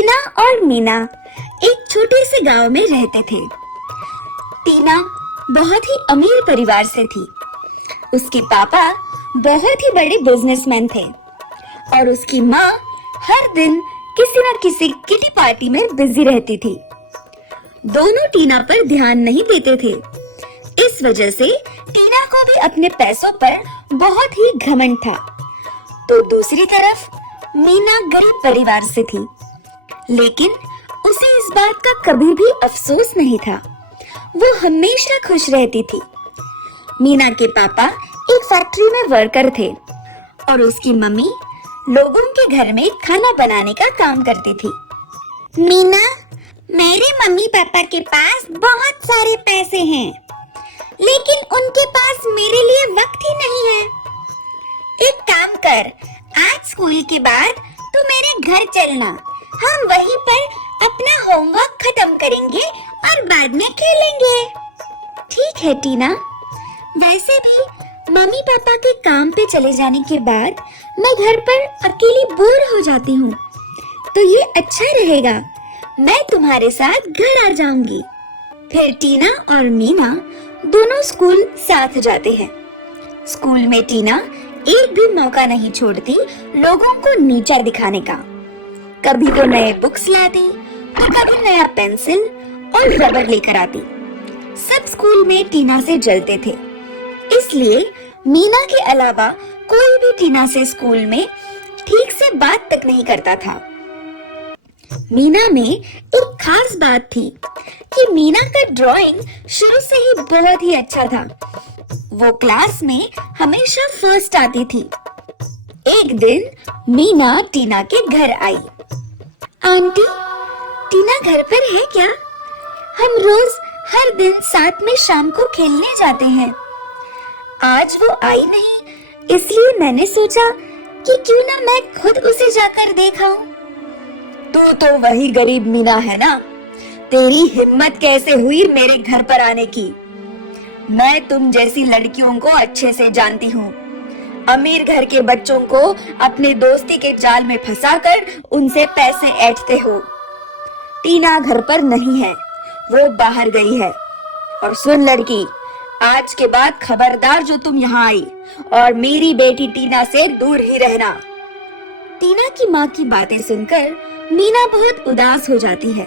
टीना और मीना एक छोटे से गांव में रहते थे। टीना बहुत ही अमीर परिवार से थी। उसके पापा बहुत ही बड़े बिजनेसमैन थे और उसकी माँ हर दिन किसी न किसी किटी पार्टी में बिजी रहती थी। दोनों टीना पर ध्यान नहीं देते थे। इस वजह से टीना को भी अपने पैसों पर बहुत ही घमंड था। तो दूसरी तरफ मीना गरीब परिवार से थी, लेकिन उसे इस बात का कभी भी अफसोस नहीं था। वो हमेशा खुश रहती थी। मीना के पापा एक फैक्ट्री में वर्कर थे और उसकी मम्मी लोगों के घर में खाना बनाने का काम करती थी। मीना, मेरे मम्मी पापा के पास बहुत सारे पैसे हैं, लेकिन उनके पास मेरे लिए वक्त ही नहीं है। एक काम कर, आज स्कूल के बाद तू मेरे घर चलना। हम वहीं पर अपना होमवर्क खत्म करेंगे और बाद में खेलेंगे। ठीक है टीना। वैसे भी मम्मी पापा के काम पे चले जाने के बाद मैं घर पर अकेली बोर हो जाती हूँ, तो ये अच्छा रहेगा, मैं तुम्हारे साथ घर आ जाऊंगी। फिर टीना और मीना दोनों स्कूल साथ जाते हैं। स्कूल में टीना एक भी मौका नहीं छोड़ती लोगों को नीचा दिखाने का। कभी वो नए बुक्स लाती तो कभी नया पेंसिल और रबर लेकर आती। सब स्कूल में टीना से जलते थे, इसलिए मीना के अलावा कोई भी टीना से स्कूल में ठीक से बात तक नहीं करता था। मीना में एक खास बात थी कि मीना का ड्राइंग शुरू से ही बहुत ही अच्छा था। वो क्लास में हमेशा फर्स्ट आती थी। एक दिन मीना टीना के घर आई। आंटी, टीना घर पर है क्या? हम रोज हर दिन साथ में शाम को खेलने जाते हैं। आज वो आई नहीं, इसलिए मैंने सोचा कि क्यों ना मैं खुद उसे जाकर देखाऊं। तू तो वही गरीब मीना है ना? तेरी हिम्मत कैसे हुई मेरे घर पर आने की? मैं तुम जैसी लड़कियों को अच्छे से जानती हूँ। अमीर घर के बच्चों को अपने दोस्ती के जाल में फंसाकर उनसे पैसे ऐंठते हो। टीना घर पर नहीं है, वो बाहर गई है। और सुन लड़की, आज के बाद खबरदार जो तुम यहाँ आई और मेरी बेटी टीना से दूर ही रहना। टीना की माँ की बातें सुनकर मीना बहुत उदास हो जाती है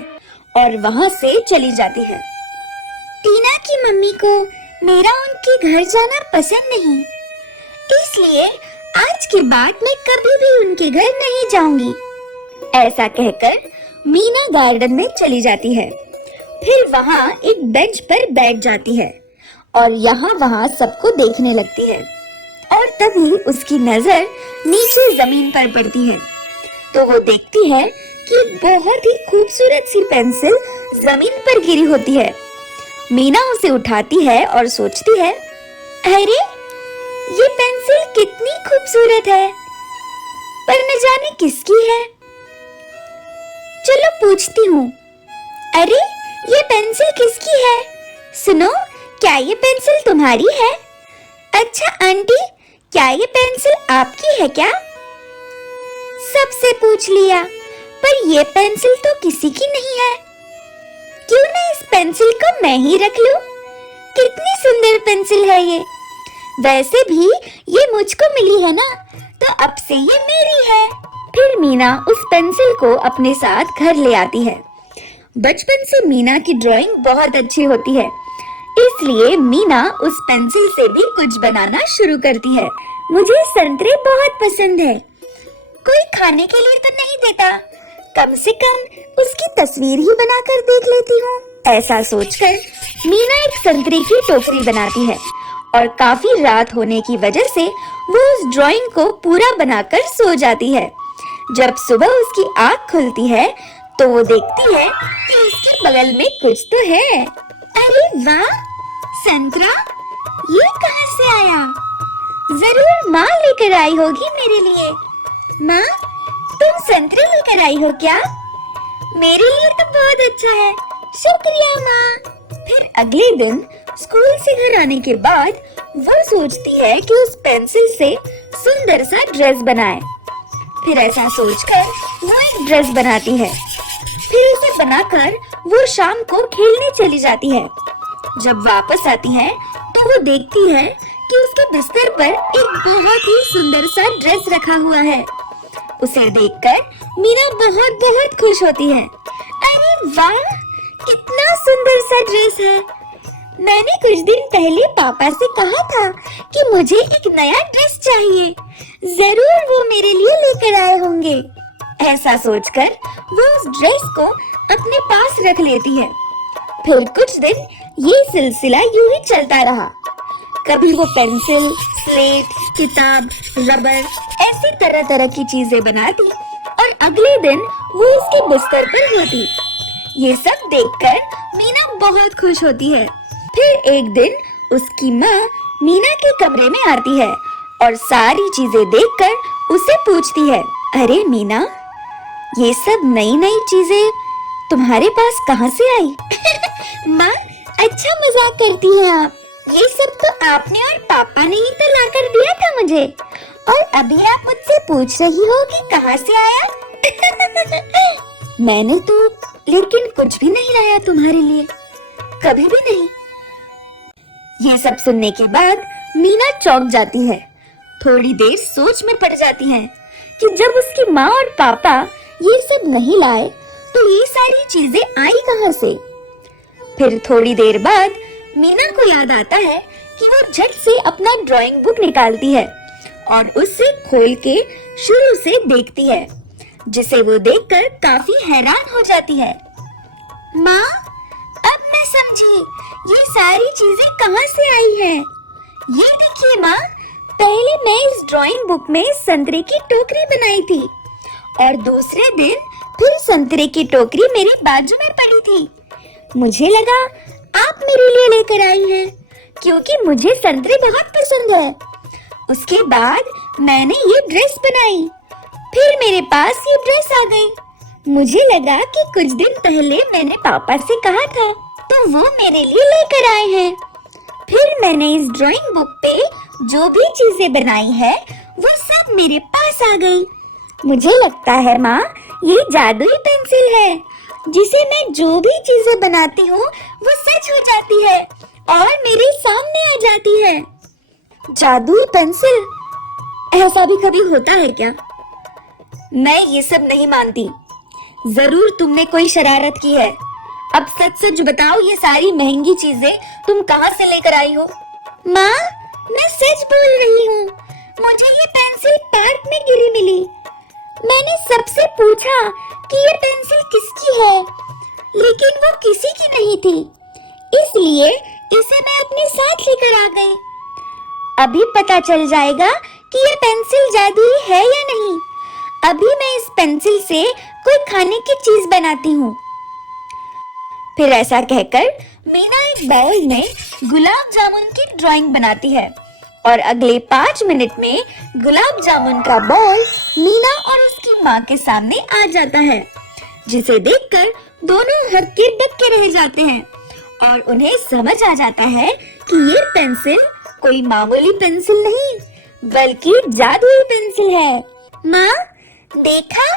और वहाँ से चली जाती है। टीना की मम्मी को मेरा उनके घर जाना पसंद नहीं, इसलिए आज के बाद मैं कभी भी उनके घर नहीं जाऊंगी। ऐसा कहकर मीना गार्डन में चली जाती है। फिर वहाँ एक बेंच पर बैठ जाती है और यहाँ वहाँ सबको देखने लगती है। और तभी उसकी नजर नीचे जमीन पर पड़ती है, तो वो देखती है कि बहुत ही खूबसूरत सी पेंसिल जमीन पर गिरी होती है। मीना उसे उठाती है और सोचती है, अरे ये पेंसिल कितनी खूबसूरत है, पर न जाने किसकी है। चलो पूछती हूँ। अरे ये पेंसिल किसकी है? सुनो, क्या ये पेंसिल तुम्हारी है? अच्छा आंटी, क्या ये पेंसिल आपकी है क्या? सबसे पूछ लिया, पर ये पेंसिल तो किसी की नहीं है। क्यों ना इस पेंसिल को मैं ही रख लूं? कितनी सुंदर पेंसिल है ये। वैसे भी ये मुझको मिली है ना, तो अब से ये मेरी है। फिर मीना उस पेंसिल को अपने साथ घर ले आती है। बचपन से मीना की ड्राइंग बहुत अच्छी होती है, इसलिए मीना उस पेंसिल से भी कुछ बनाना शुरू करती है। मुझे संतरे बहुत पसंद है। कोई खाने के लिए तो नहीं देता, कम से कम उसकी तस्वीर ही बनाकर देख लेती हूँ। ऐसा सोचकर मीना एक संतरे की टोकरी बनाती है और काफी रात होने की वजह से वो उस ड्राइंग को पूरा बनाकर सो जाती है। जब सुबह उसकी आँख खुलती है तो वो देखती है कि उसके बगल में कुछ तो है। अरे वाह, संतरा, ये कहाँ से आया? जरूर माँ लेकर आई होगी मेरे लिए। माँ, तुम संतरे लेकर आई हो क्या? मेरे लिए तो बहुत अच्छा है, शुक्रिया माँ। फिर अगले दिन स्कूल से घर आने के बाद वो सोचती है कि उस पेंसिल से सुंदर सा ड्रेस बनाए। फिर ऐसा सोचकर वो एक ड्रेस बनाती है फिर उसे बनाकर वो शाम को खेलने चली जाती है। जब वापस आती है तो वो देखती है कि उसके बिस्तर पर एक बहुत ही सुंदर सा ड्रेस रखा हुआ है। उसे देखकर मीना बहुत बहुत खुश होती है। अरे वाह, कितना सुंदर सा ड्रेस है। मैंने कुछ दिन पहले पापा से कहा था कि मुझे एक नया ड्रेस चाहिए। जरूर वो मेरे लिए लेकर आए होंगे। ऐसा सोचकर वो उस ड्रेस को अपने पास रख लेती है। फिर कुछ दिन ये सिलसिला यूं ही चलता रहा। कभी वो पेंसिल, स्लेट, किताब, रबर ऐसी तरह तरह की चीजें बनाती और अगले दिन वो उसके बिस्तर पर होती। ये सब देखकर मीना बहुत खुश होती है। फिर एक दिन उसकी माँ मीना के कमरे में आती है और सारी चीजें देखकर उसे पूछती है, अरे मीना, ये सब नई नई चीजें तुम्हारे पास कहाँ से आई? माँ, अच्छा मजाक करती हैं आप। ये सब तो आपने और पापा ने ही तो लाकर दिया था मुझे, और अभी आप मुझसे पूछ रही हो कि कहाँ से आया? मैंने तो लेकिन कुछ भी नहीं लाया तुम्हारे लिए, कभी भी नहीं। ये सब सुनने के बाद मीना चौंक जाती है। थोड़ी देर सोच में पड़ जाती है कि जब उसकी माँ और पापा ये सब नहीं लाए तो ये सारी चीजें आई कहाँ से। फिर थोड़ी देर बाद मीना को याद आता है कि वो झट से अपना ड्राइंग बुक निकालती है और उससे खोल के शुरू से देखती है, जिसे वो देखकर काफी हैरान हो जाती है। माँ, अब मैं समझी ये सारी चीजें कहाँ से आई हैं। ये देखिए माँ, पहले मैं इस ड्राइंग बुक में संतरे की टोकरी बनाई थी और दूसरे दिन फिर संतरे की टोकरी मेरे बाजू में पड़ी थी। मुझे लगा आप मेरे लिए लेकर आई हैं, क्योंकि मुझे संतरे बहुत पसंद है। उसके बाद मैंने ये ड्रेस बनाई, फिर मेरे पास ये ड्रेस आ गई। मुझे लगा कि कुछ दिन पहले मैंने पापा से कहा था तो वो मेरे लिए लेकर आए हैं। फिर मैंने इस ड्राइंग बुक पे जो भी चीजें बनाई है वो सब मेरे पास आ गई। मुझे लगता है माँ, ये जादुई पेंसिल है, जिसे मैं जो भी चीजें बनाती हूँ वो सच हो जाती है और मेरे सामने आ जाती है। जादुई पेंसिल, ऐसा भी कभी होता है क्या? मैं ये सब नहीं मानती। जरूर तुमने कोई शरारत की है। अब सच सच बताओ, ये सारी महंगी चीजें तुम कहाँ से लेकर आई हो? माँ, मैं सच बोल रही हूँ। मुझे ये पेंसिल पार्क में गिरी मिली। मैंने सबसे पूछा कि ये पेंसिल किसकी है, लेकिन वो किसी की नहीं थी, इसलिए इसे मैं अपने साथ लेकर आ गई। अभी पता चल जाएगा कि ये पेंसिल जादुई है या नहीं। अभी मैं इस पेंसिल से कोई खाने की चीज बनाती हूँ। फिर ऐसा कहकर मीना एक बाउल में गुलाब जामुन की ड्राइंग बनाती है और अगले 5 मिनट में गुलाब जामुन का बॉल मीना और उसकी माँ के सामने आ जाता है, जिसे देखकर दोनों हक्के बक्के रह जाते हैं और उन्हें समझ आ जाता है कि ये पेंसिल कोई मामूली पेंसिल नहीं बल्कि जादुई पेंसिल है। माँ, देखा,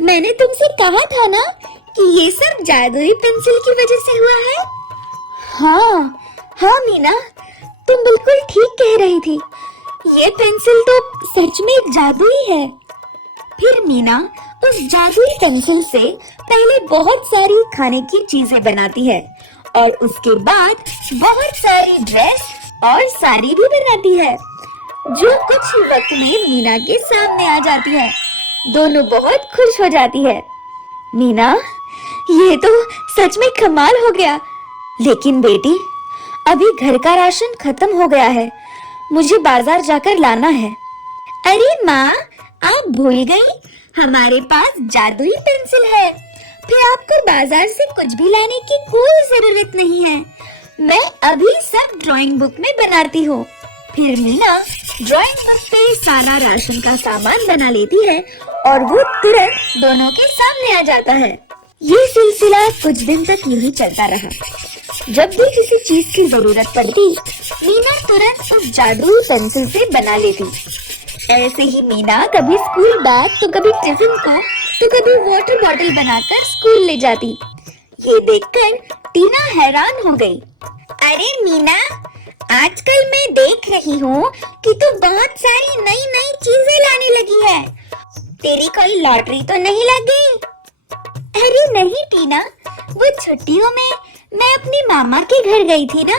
मैंने तुमसे कहा था ना कि ये सब जादुई पेंसिल की वजह से हुआ है। हाँ मीना, तुम बिल्कुल ठीक कह रही थी। ये पेंसिल तो सच में एक जादुई है। फिर मीना उस जादुई पेंसिल से पहले बहुत सारी खाने की चीजें बनाती है और उसके बाद बहुत सारी ड्रेस और साड़ी भी बनाती है, जो कुछ ही वक्त में मीना के सामने आ जाती है। दोनों बहुत खुश हो जाती है। मीना, ये तो सच में कमाल हो गया। लेकिन बेटी, अभी घर का राशन खत्म हो गया है, मुझे बाजार जाकर लाना है। अरे माँ, आप भूल गई, हमारे पास जादुई पेंसिल है। फिर आपको बाजार से कुछ भी लाने की कोई जरूरत नहीं है। मैं अभी सब ड्राइंग बुक में बनाती हूँ। फिर मीना ड्राइंग बुक पे सारा राशन का सामान बना लेती है और वो तुरंत दोनों के सामने आ जाता है। ये सिलसिला कुछ दिन तक यूं ही चलता रहा। जब भी किसी चीज की जरूरत पड़ती, मीना तुरंत उस जादुई पेंसिल से बना लेती। ऐसे ही मीना कभी स्कूल बैग तो कभी टिफिन को तो कभी वाटर बॉटल बनाकर स्कूल ले जाती। ये देखकर टीना हैरान हो गई। अरे मीना, आजकल मैं देख रही हूँ कि तू बहुत सारी नई नई चीजें लाने लगी है। तेरी कोई लॉटरी तो नहीं लग गई? अरे नहीं टीना, वो छुट्टियों में मैं अपने मामा के घर गई थी ना,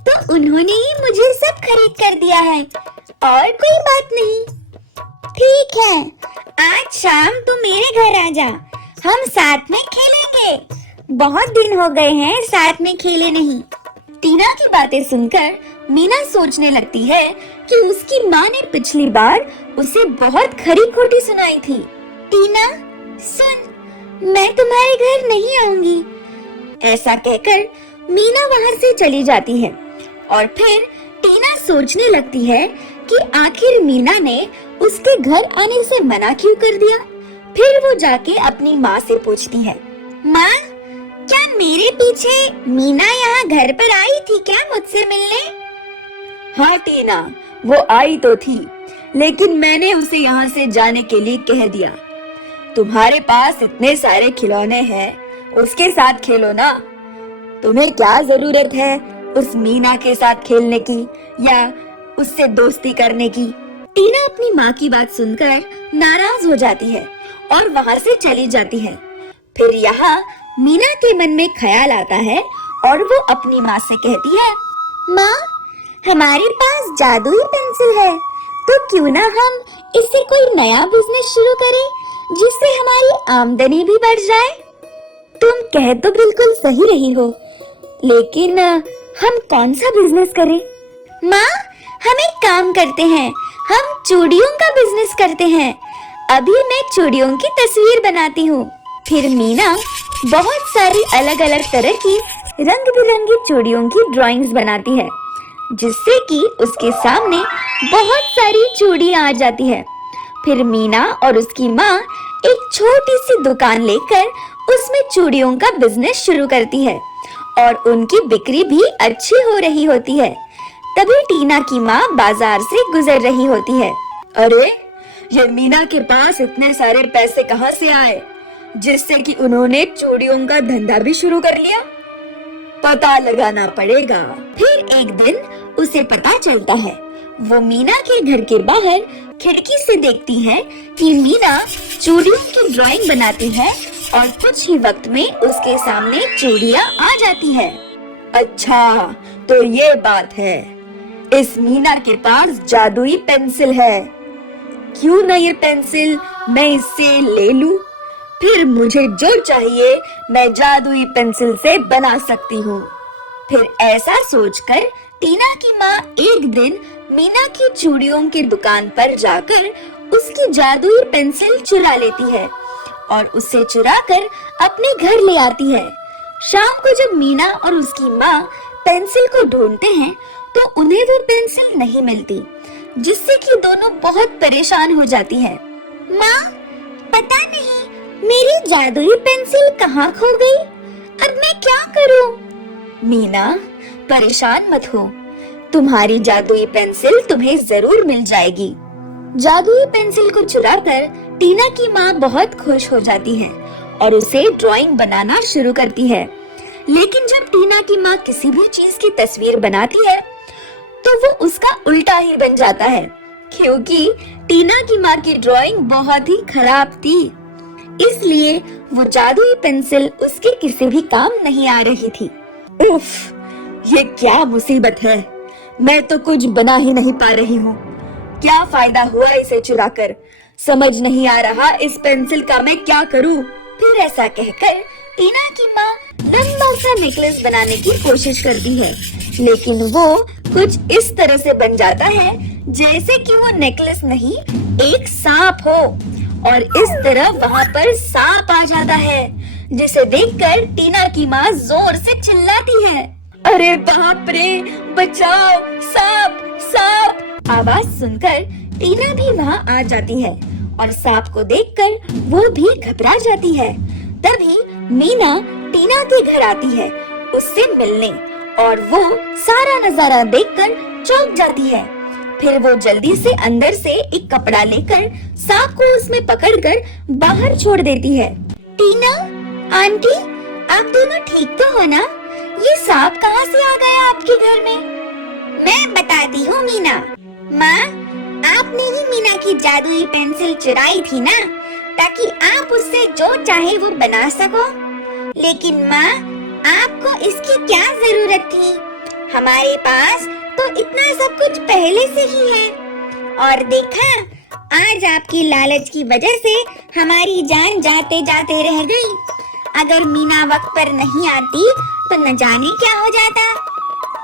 तो उन्होंने ही मुझे सब खरीद कर दिया है, और कोई बात नहीं। ठीक है, आज शाम तू मेरे घर आ जा, हम साथ में खेलेंगे। बहुत दिन हो गए हैं साथ में खेले नहीं। टीना की बातें सुनकर मीना सोचने लगती है कि उसकी माँ ने पिछली बार उसे बहुत खरी खोटी सुनाई थी। टीना सुन, मैं तुम्हारे घर नहीं आऊंगी। ऐसा कहकर मीना वहाँ से चली जाती है और फिर टीना सोचने लगती है कि आखिर मीना ने उसके घर आने से मना क्यों कर दिया। फिर वो जाके अपनी माँ से पूछती है, माँ, क्या मेरे पीछे मीना यहाँ घर पर आई थी क्या मुझसे मिलने? हाँ टीना, वो आई तो थी, लेकिन मैंने उसे यहाँ से जाने के लिए कह दिया। तुम्हारे पास इतने सारे खिलौने हैं, उसके साथ खेलो ना। तुम्हें क्या जरूरत है उस मीना के साथ खेलने की या उससे दोस्ती करने की? टीना अपनी माँ की बात सुनकर नाराज हो जाती है और वहाँ से चली जाती है। फिर यहाँ मीना के मन में ख्याल आता है और वो अपनी माँ से कहती है, माँ, हमारे पास जादुई पेंसिल है, तो क्यों ना हम इससे कोई नया बिजनेस शुरू करें जिससे हमारी आमदनी भी बढ़ जाए। तुम कह तो बिल्कुल सही रही हो, लेकिन हम कौन सा बिजनेस करें? माँ, हम एक काम करते हैं, हम चूड़ियों का बिजनेस करते हैं। अभी मैं चूड़ियों की तस्वीर बनाती हूँ। फिर मीना बहुत सारी अलग अलग तरह की रंग बिरंगी चूड़ियों की ड्राइंग्स बनाती है, जिससे कि उसके सामने बहुत सारी चूड़ियाँ आ जाती है। फिर मीना और उसकी माँ एक छोटी सी दुकान लेकर उसमें चूड़ियों का बिजनेस शुरू करती है और उनकी बिक्री भी अच्छी हो रही होती है। तभी टीना की माँ बाजार से गुजर रही होती है। अरे, ये मीना के पास इतने सारे पैसे कहाँ से आए जिससे कि उन्होंने चूड़ियों का धंधा भी शुरू कर लिया? पता लगाना पड़ेगा। फिर एक दिन उसे पता चलता है। वो मीना के घर के बाहर खिड़की से देखती है कि मीना चूड़ियों की ड्राइंग बनाती है और कुछ ही वक्त में उसके सामने चूड़ियाँ आ जाती है। अच्छा, तो ये बात है। इस मीना के पास जादुई पेंसिल है। क्यों ना ये पेंसिल मैं इससे ले लूं? फिर मुझे जो चाहिए मैं जादुई पेंसिल से बना सकती हूँ। फिर ऐसा सोचकर टीना की माँ एक दिन मीना की चूड़ियों की दुकान पर जाकर उसकी जादुई पेंसिल चुरा लेती है और उसे चुराकर अपने घर ले आती है। शाम को जब मीना और उसकी माँ पेंसिल को ढूंढते हैं तो उन्हें वो पेंसिल नहीं मिलती, जिससे कि दोनों बहुत परेशान हो जाती है। माँ, पता नहीं मेरी जादुई पेंसिल कहाँ खो गई, अब मैं क्या करूँ? मीना, परेशान मत हो, तुम्हारी जादुई पेंसिल तुम्हें जरूर मिल जाएगी। जादुई पेंसिल को चुराकर टीना की माँ बहुत खुश हो जाती है और उसे ड्राइंग बनाना शुरू करती है। लेकिन जब टीना की माँ किसी भी चीज की तस्वीर बनाती है तो वो उसका उल्टा ही बन जाता है, क्योंकि टीना की माँ की ड्राइंग बहुत ही खराब थी। इसलिए वो जादुई पेंसिल उसके किसी भी काम नहीं आ रही थी। उफ, ये क्या मुसीबत है। मैं तो कुछ बना ही नहीं पा रही हूँ। क्या फायदा हुआ इसे चुराकर? समझ नहीं आ रहा इस पेंसिल का मैं क्या करूँ। फिर ऐसा कहकर टीना की माँ लंबा सा नेकलेस बनाने की कोशिश करती है, लेकिन वो कुछ इस तरह से बन जाता है जैसे कि वो नेकलेस नहीं एक सांप हो, और इस तरह वहाँ पर सांप आ जाता है, जिसे देखकर टीना की माँ जोर से चिल्लाती है, अरे बाप रे, बचाओ, सांप सांप। आवाज सुनकर टीना भी वहाँ आ जाती है और सांप को देखकर वो भी घबरा जाती है। तभी मीना टीना के घर आती है उससे मिलने, और वो सारा नजारा देखकर चौंक जाती है। फिर वो जल्दी से अंदर से एक कपड़ा लेकर सांप को उसमें पकड़कर बाहर छोड़ देती है। टीना, आंटी, आप दोनों ठीक तो हो ना? ये सांप कहाँ से आ गया आपके घर में? मैं बताती हूँ मीना। माँ, आपने ही मीना की जादुई पेंसिल चुराई थी ना, ताकि आप उससे जो चाहे वो बना सको। लेकिन माँ, आपको इसकी क्या जरूरत थी? हमारे पास तो इतना सब कुछ पहले से ही है। और देखा, आज आपकी लालच की वजह से हमारी जान जाते जाते रह गई। अगर मीना वक्त पर नहीं आती तो न जाने क्या हो जाता।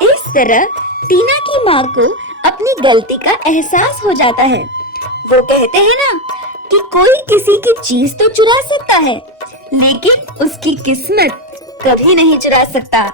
इस तरह टीना की माँ को अपनी गलती का एहसास हो जाता है। वो कहते हैं ना कि कोई किसी की चीज तो चुरा सकता है, लेकिन उसकी किस्मत कभी नहीं चुरा सकता।